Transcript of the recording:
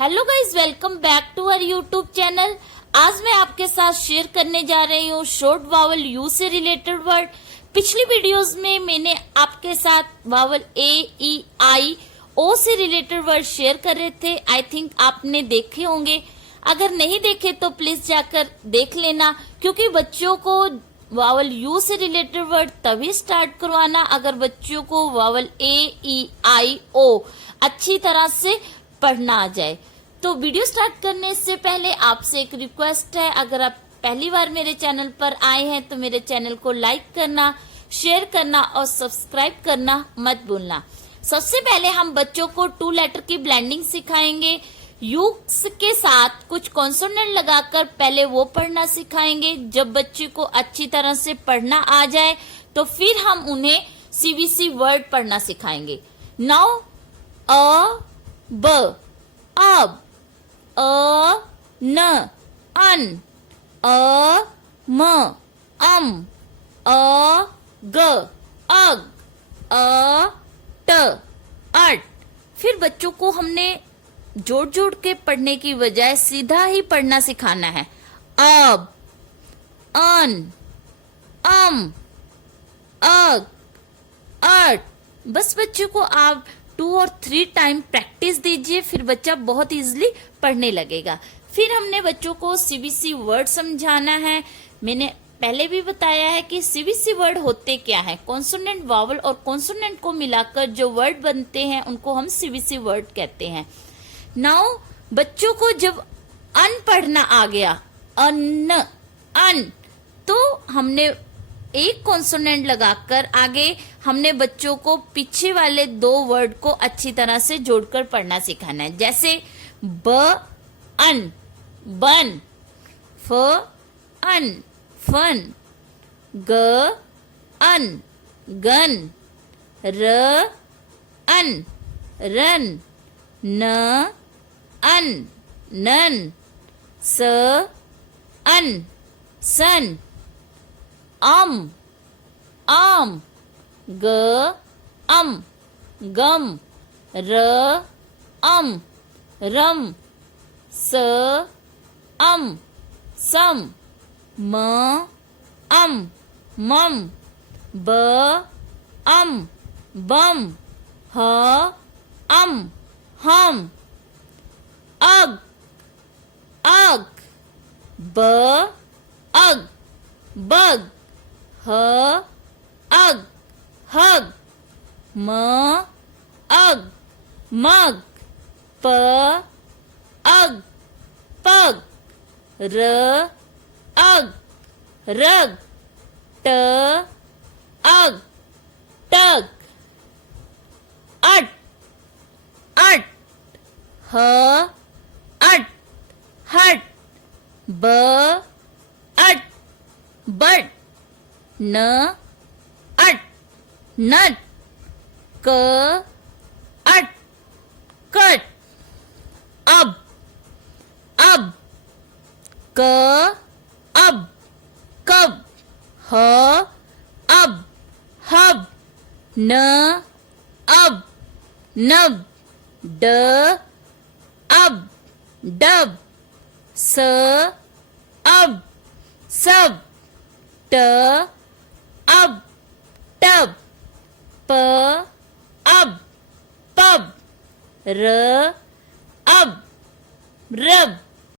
Hello guys, welcome back to our YouTube channel. आज मैं आपके साथ शेयर करने जा रही हूँ शॉर्ट वावल यू से रिलेटेड वर्ड। पिछली वीडियोस में मैंने आपके साथ वावल ए, ई, आई, ओ से रिलेटेड वर्ड शेयर कर रहे थे। आई थिंक आपने देखे होंगे। अगर नहीं देखे तो प्लीज जाकर देख लेना, क्योंकि बच्चों को वावल यू से रिलेटेड वर्ड तभी स्टार्ट करवाना अगर बच्चों को वावल ए, ई, आई, ओ अच्छी तरह से पढ़ना आ जाए। तो वीडियो स्टार्ट करने से पहले आपसे एक रिक्वेस्ट है, अगर आप पहली बार मेरे चैनल पर आए हैं तो मेरे चैनल को लाइक करना, शेयर करना और सब्सक्राइब करना मत भूलना। सबसे पहले हम बच्चों को 2 लेटर की ब्लेंडिंग सिखाएंगे। यू के साथ कुछ कॉन्सोनेंट लगाकर पहले वो पढ़ना सिखाएंगे। जब बच्चे को अच्छी तरह से पढ़ना आ जाए तो फिर हम उन्हें सीबीसी वर्ड पढ़ना सिखाएंगे। नाउ अ, ब, अब, अ, न, अन, अ, म, अम, अ, ग, अग, अ, ट, अट। फिर बच्चों को हमने जोड़ जोड़ के पढ़ने की बजाय सीधा ही पढ़ना सिखाना है। अब, अन, अम, अग, अट। बस बच्चों को आप 2 और 3 टाइम प्रैक्टिस दीजिए, फिर बच्चा बहुत इजीली पढ़ने लगेगा। फिर हमने बच्चों को सीबीसी वर्ड समझाना है। मैंने पहले भी बताया है कि सीबीसी वर्ड होते क्या है। कॉन्सोनेंट, वावल और कॉन्सोनेंट को मिलाकर जो वर्ड बनते हैं उनको हम सीबीसी वर्ड कहते हैं। नाउ बच्चों को जब अन पढ़ना आ गया, अन, अन, तो हमने एक कॉन्सोनेंट लगाकर आगे हमने बच्चों को पीछे वाले 2 वर्ड को अच्छी तरह से जोड़कर पढ़ना सिखाना है। जैसे ब, अन, बन, फ, अन, फन, ग, अन, गन, र, अन, रन, न, अन, नन, स, अन, सन, आम, ग, अम, गम, र, अम, रम, स, अम, सम, म, अम, मम, ब, अम, बम, ह, अम, हम, अग, अग, ब, अग, बग, ह, अग, हग, म, अग, मग, प, अग, पग, र, अग, रग, ट, अग, टग, अट, अट, ह, अट, हट, ब, अट, बट, न, अट, नट, क, अट, कट, अब, क, अब, कब, ह, अब, हब, न, अब, नब, ड, अब, डब, स, अब, सब, ट, अब, टब, प, अब, पब, र, अब, रब।